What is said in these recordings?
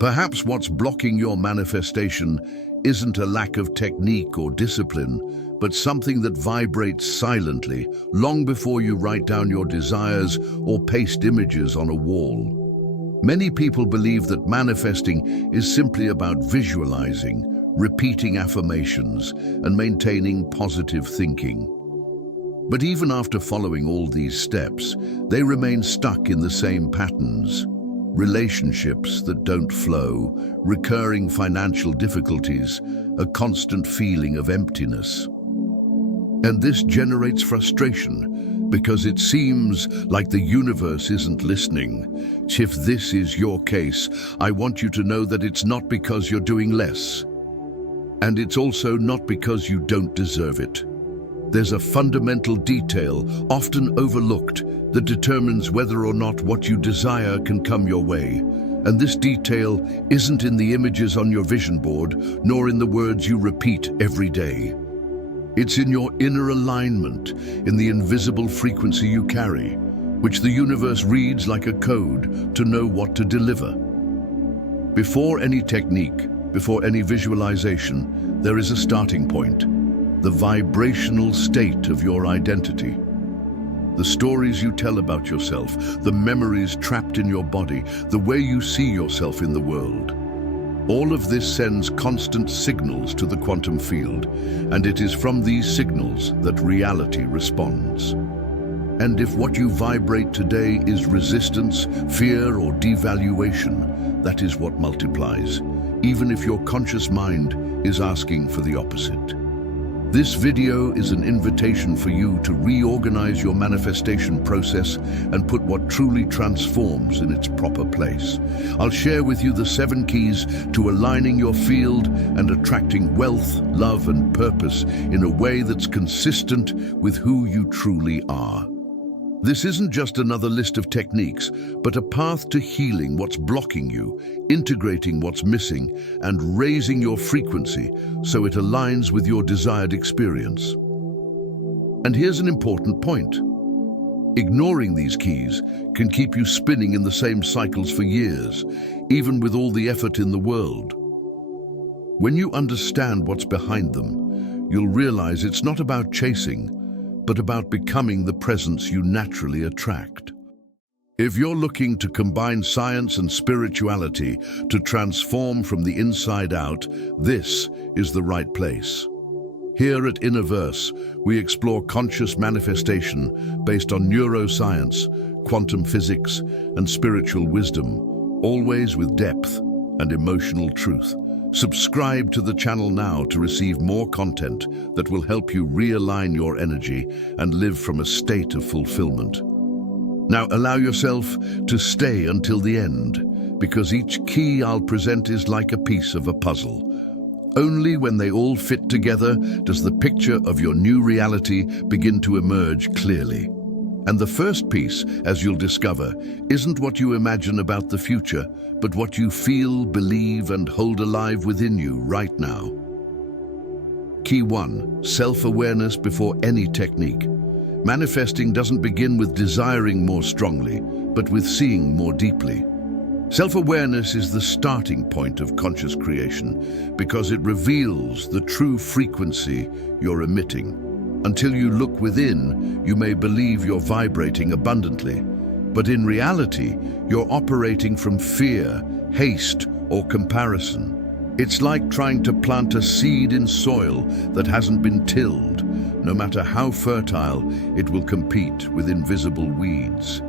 Perhaps what's blocking your manifestation isn't a lack of technique or discipline, but something that vibrates silently long before you write down your desires or paste images on a wall. Many people believe that manifesting is simply about visualizing, repeating affirmations, and maintaining positive thinking. But even after following all these steps, they remain stuck in the same patterns. Relationships that don't flow, recurring financial difficulties, a constant feeling of emptiness. And this generates frustration because it seems like the universe isn't listening. If this is your case, I want you to know that it's not because you're doing less. And it's also not because you don't deserve it. There's a fundamental detail, often overlooked, that determines whether or not what you desire can come your way. And this detail isn't in the images on your vision board, nor in the words you repeat every day. It's in your inner alignment, in the invisible frequency you carry, which the universe reads like a code to know what to deliver. Before any technique, before any visualization, there is a starting point. The vibrational state of your identity. The stories you tell about yourself, the memories trapped in your body, the way you see yourself in the world. All of this sends constant signals to the quantum field, and it is from these signals that reality responds. And if what you vibrate today is resistance, fear, or devaluation, that is what multiplies, even if your conscious mind is asking for the opposite. This video is an invitation for you to reorganize your manifestation process and put what truly transforms in its proper place. I'll share with you the 7 keys to aligning your field and attracting wealth, love, and purpose in a way that's consistent with who you truly are. This isn't just another list of techniques, but a path to healing what's blocking you, integrating what's missing, and raising your frequency so it aligns with your desired experience. And here's an important point. Ignoring these keys can keep you spinning in the same cycles for years, even with all the effort in the world. When you understand what's behind them, you'll realize it's not about chasing, but about becoming the presence you naturally attract. If you're looking to combine science and spirituality to transform from the inside out, this is the right place. Here at Innerverse, we explore conscious manifestation based on neuroscience, quantum physics, and spiritual wisdom, always with depth and emotional truth. Subscribe to the channel now to receive more content that will help you realign your energy and live from a state of fulfillment. Now allow yourself to stay until the end, because each key I'll present is like a piece of a puzzle. Only when they all fit together does the picture of your new reality begin to emerge clearly. And the first piece, as you'll discover, isn't what you imagine about the future, but what you feel, believe, and hold alive within you right now. Key 1. Self-awareness before any technique. Manifesting doesn't begin with desiring more strongly, but with seeing more deeply. Self-awareness is the starting point of conscious creation because it reveals the true frequency you're emitting. Until you look within, you may believe you're vibrating abundantly, but in reality, you're operating from fear, haste, or comparison. It's like trying to plant a seed in soil that hasn't been tilled. No matter how fertile, it will compete with invisible weeds.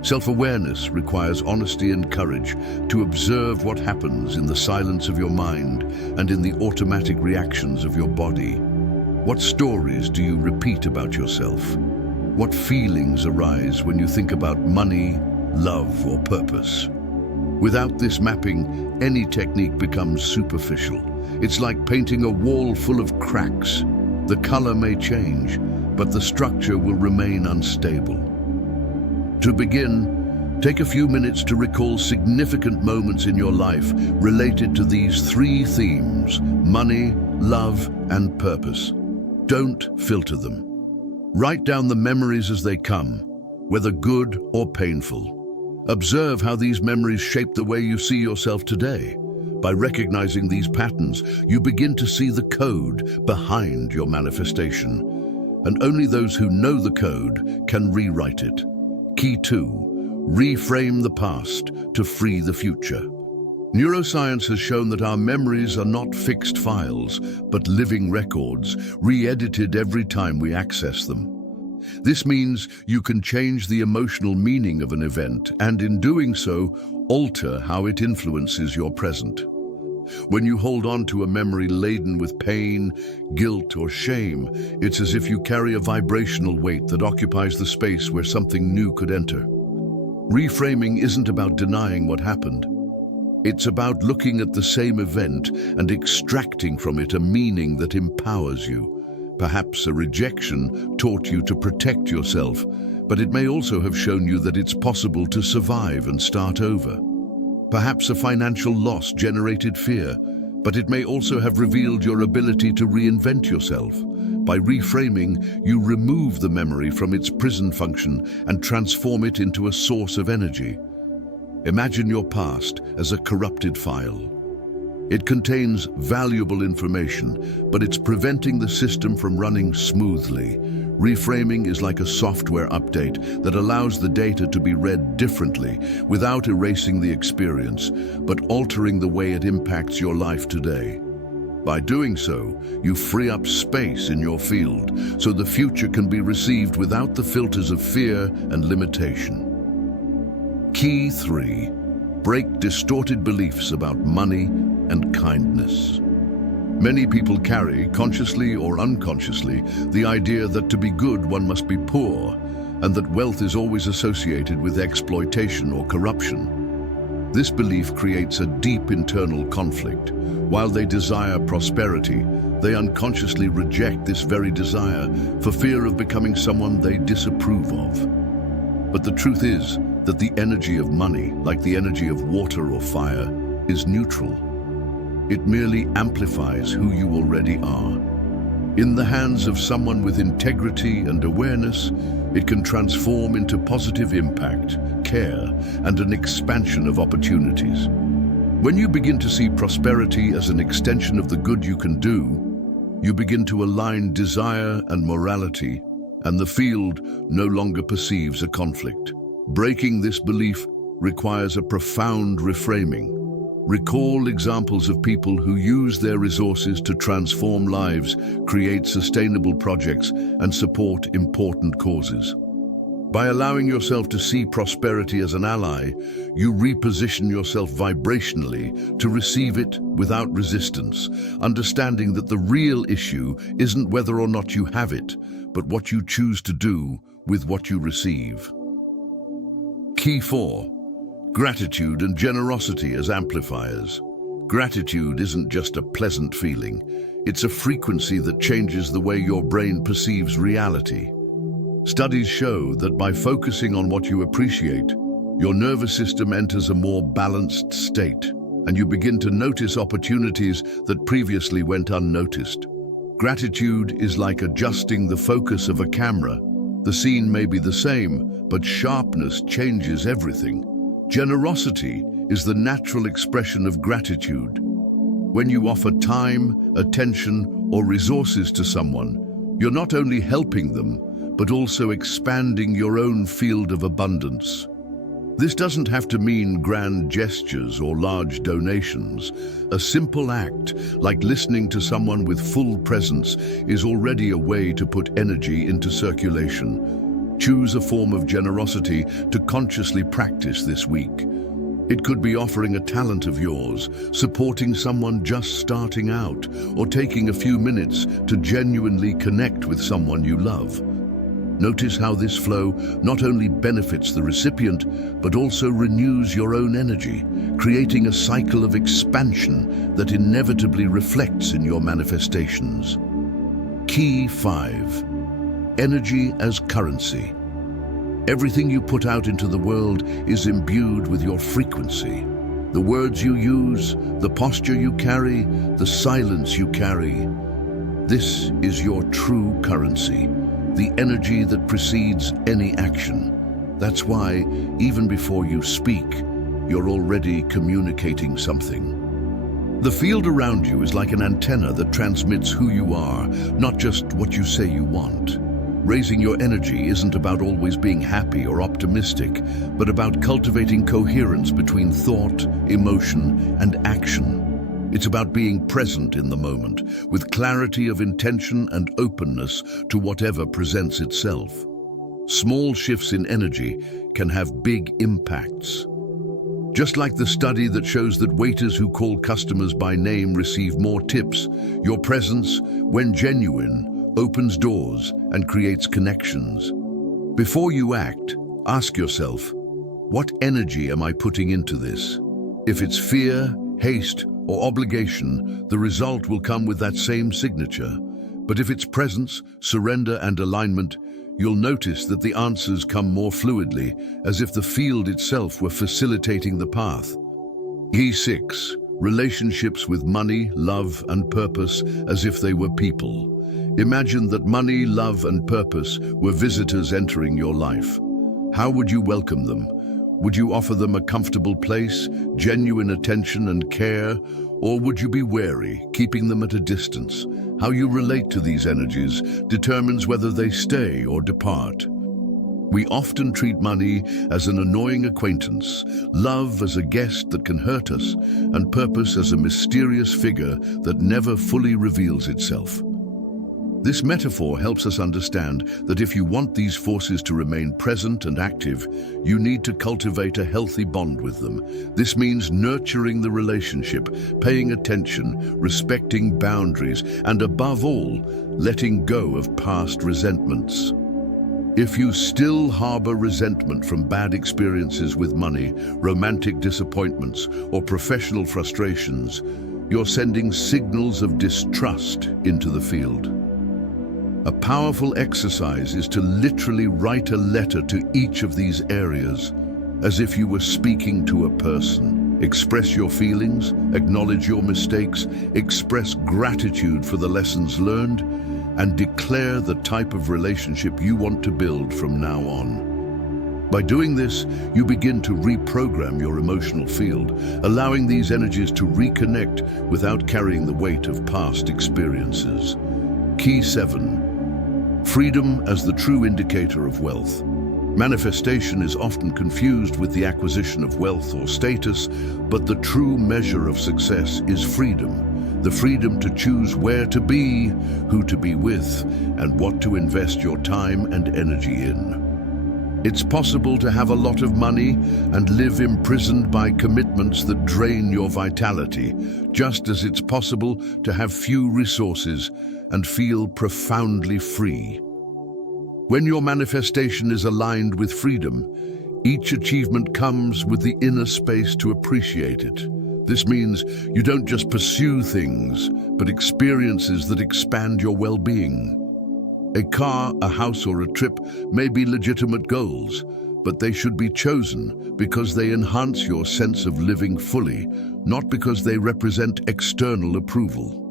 Self-awareness requires honesty and courage to observe what happens in the silence of your mind and in the automatic reactions of your body. What stories do you repeat about yourself? What feelings arise when you think about money, love, or purpose? Without this mapping, any technique becomes superficial. It's like painting a wall full of cracks. The color may change, but the structure will remain unstable. To begin, take a few minutes to recall significant moments in your life related to these 3 themes: money, love, and purpose. Don't filter them. Write down the memories as they come, whether good or painful. Observe how these memories shape the way you see yourself today. By recognizing these patterns, you begin to see the code behind your manifestation. And only those who know the code can rewrite it. Key 2. Reframe the past to free the future. Neuroscience has shown that our memories are not fixed files, but living records, re-edited every time we access them. This means you can change the emotional meaning of an event and, in doing so, alter how it influences your present. When you hold on to a memory laden with pain, guilt, or shame, it's as if you carry a vibrational weight that occupies the space where something new could enter. Reframing isn't about denying what happened. It's about looking at the same event and extracting from it a meaning that empowers you. Perhaps a rejection taught you to protect yourself, but it may also have shown you that it's possible to survive and start over. Perhaps a financial loss generated fear, but it may also have revealed your ability to reinvent yourself. By reframing, you remove the memory from its prison function and transform it into a source of energy. Imagine your past as a corrupted file. It contains valuable information, but it's preventing the system from running smoothly. Reframing is like a software update that allows the data to be read differently without erasing the experience, but altering the way it impacts your life today. By doing so, you free up space in your field so the future can be received without the filters of fear and limitation. Key 3. Break distorted beliefs about money and kindness. Many people carry, consciously or unconsciously, the idea that to be good one must be poor, and that wealth is always associated with exploitation or corruption. This belief creates a deep internal conflict. While they desire prosperity, they unconsciously reject this very desire for fear of becoming someone they disapprove of. But the truth is that the energy of money, like the energy of water or fire, is neutral. It merely amplifies who you already are. In the hands of someone with integrity and awareness, it can transform into positive impact, care, and an expansion of opportunities. When you begin to see prosperity as an extension of the good you can do, you begin to align desire and morality, and the field no longer perceives a conflict. Breaking this belief requires a profound reframing. Recall examples of people who use their resources to transform lives, create sustainable projects, and support important causes. By allowing yourself to see prosperity as an ally, you reposition yourself vibrationally to receive it without resistance, understanding that the real issue isn't whether or not you have it, but what you choose to do with what you receive. Key 4. Gratitude and generosity as amplifiers. Gratitude isn't just a pleasant feeling. It's a frequency that changes the way your brain perceives reality. Studies show that by focusing on what you appreciate, your nervous system enters a more balanced state, and you begin to notice opportunities that previously went unnoticed. Gratitude is like adjusting the focus of a camera. The scene may be the same, but sharpness changes everything. Generosity is the natural expression of gratitude. When you offer time, attention, or resources to someone, you're not only helping them, but also expanding your own field of abundance. This doesn't have to mean grand gestures or large donations. A simple act, like listening to someone with full presence, is already a way to put energy into circulation. Choose a form of generosity to consciously practice this week. It could be offering a talent of yours, supporting someone just starting out, or taking a few minutes to genuinely connect with someone you love. Notice how this flow not only benefits the recipient, but also renews your own energy, creating a cycle of expansion that inevitably reflects in your manifestations. Key 5. Energy as currency. Everything you put out into the world is imbued with your frequency. The words you use, the posture you carry, the silence you carry. This is your true currency, the energy that precedes any action. That's why, even before you speak, you're already communicating something. The field around you is like an antenna that transmits who you are, not just what you say you want. Raising your energy isn't about always being happy or optimistic, but about cultivating coherence between thought, emotion, and action. It's about being present in the moment, with clarity of intention and openness to whatever presents itself. Small shifts in energy can have big impacts. Just like the study that shows that waiters who call customers by name receive more tips, your presence, when genuine, opens doors and creates connections. Before you act, ask yourself, what energy am I putting into this? If it's fear, haste, or obligation, the result will come with that same signature. But if it's presence, surrender, and alignment, you'll notice that the answers come more fluidly, as if the field itself were facilitating the path. E6. Relationships with money, love, and purpose as if they were people. Imagine that money, love, and purpose were visitors entering your life. How would you welcome them? Would you offer them a comfortable place, genuine attention and care, or would you be wary, keeping them at a distance? How you relate to these energies determines whether they stay or depart. We often treat money as an annoying acquaintance, love as a guest that can hurt us, and purpose as a mysterious figure that never fully reveals itself. This metaphor helps us understand that if you want these forces to remain present and active, you need to cultivate a healthy bond with them. This means nurturing the relationship, paying attention, respecting boundaries, and above all, letting go of past resentments. If you still harbor resentment from bad experiences with money, romantic disappointments, or professional frustrations, you're sending signals of distrust into the field. A powerful exercise is to literally write a letter to each of these areas, as if you were speaking to a person. Express your feelings, acknowledge your mistakes, express gratitude for the lessons learned, and declare the type of relationship you want to build from now on. By doing this, you begin to reprogram your emotional field, allowing these energies to reconnect without carrying the weight of past experiences. Key 7. Freedom as the true indicator of wealth. Manifestation is often confused with the acquisition of wealth or status, but the true measure of success is freedom. The freedom to choose where to be, who to be with, and what to invest your time and energy in. It's possible to have a lot of money and live imprisoned by commitments that drain your vitality, just as it's possible to have few resources and feel profoundly free. When your manifestation is aligned with freedom, each achievement comes with the inner space to appreciate it. This means you don't just pursue things, but experiences that expand your well-being. A car, a house, or a trip may be legitimate goals, but they should be chosen because they enhance your sense of living fully, not because they represent external approval.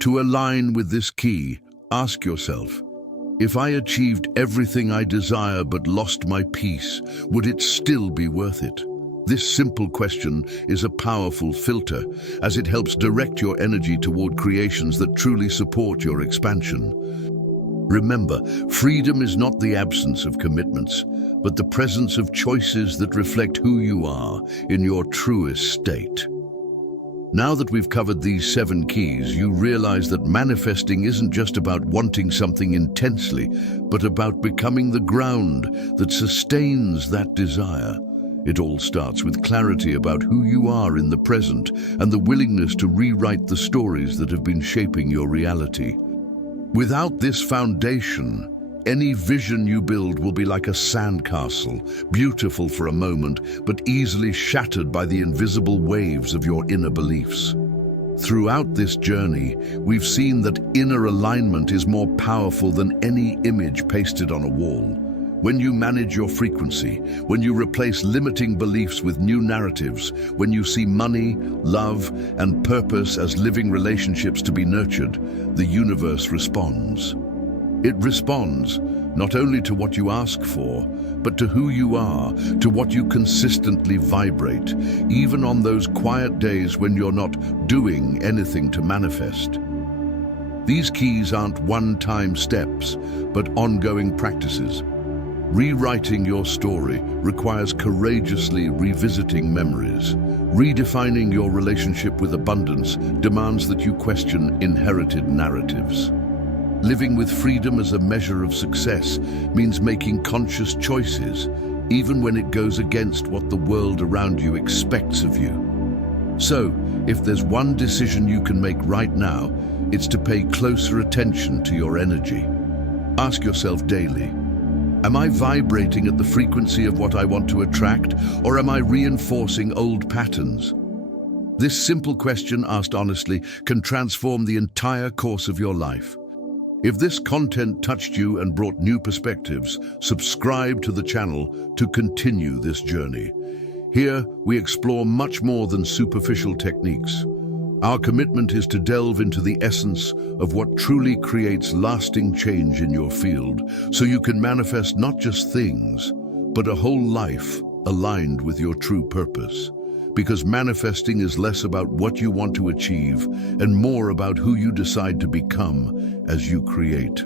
To align with this key, ask yourself, if I achieved everything I desire but lost my peace, would it still be worth it? This simple question is a powerful filter, as it helps direct your energy toward creations that truly support your expansion. Remember, freedom is not the absence of commitments, but the presence of choices that reflect who you are in your truest state. Now that we've covered these 7 keys, you realize that manifesting isn't just about wanting something intensely, but about becoming the ground that sustains that desire. It all starts with clarity about who you are in the present and the willingness to rewrite the stories that have been shaping your reality. Without this foundation, any vision you build will be like a sandcastle, beautiful for a moment, but easily shattered by the invisible waves of your inner beliefs. Throughout this journey, we've seen that inner alignment is more powerful than any image pasted on a wall. When you manage your frequency, when you replace limiting beliefs with new narratives, when you see money, love, and purpose as living relationships to be nurtured, the universe responds. It responds not only to what you ask for, but to who you are, to what you consistently vibrate, even on those quiet days when you're not doing anything to manifest. These keys aren't one-time steps, but ongoing practices. Rewriting your story requires courageously revisiting memories. Redefining your relationship with abundance demands that you question inherited narratives. Living with freedom as a measure of success means making conscious choices, even when it goes against what the world around you expects of you. So, if there's one decision you can make right now, it's to pay closer attention to your energy. Ask yourself daily, am I vibrating at the frequency of what I want to attract, or am I reinforcing old patterns? This simple question asked honestly can transform the entire course of your life. If this content touched you and brought new perspectives, subscribe to the channel to continue this journey. Here, we explore much more than superficial techniques. Our commitment is to delve into the essence of what truly creates lasting change in your field, so you can manifest not just things, but a whole life aligned with your true purpose. Because manifesting is less about what you want to achieve and more about who you decide to become as you create.